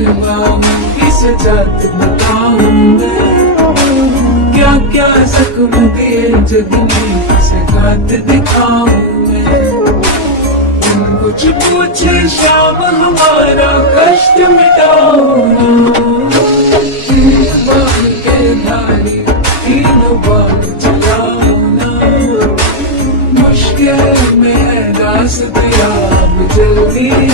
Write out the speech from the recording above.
किसे जात बताऊं मैं, क्या क्या जख्म दिए जग में किसे घात दिखाऊं मैं। कुछ पूछे शाम हमारा कष्ट मिटाओ ना, बाण के धारी तीनों बाण चलाओ ना। मुश्किल में है रास्ते आप जल्दी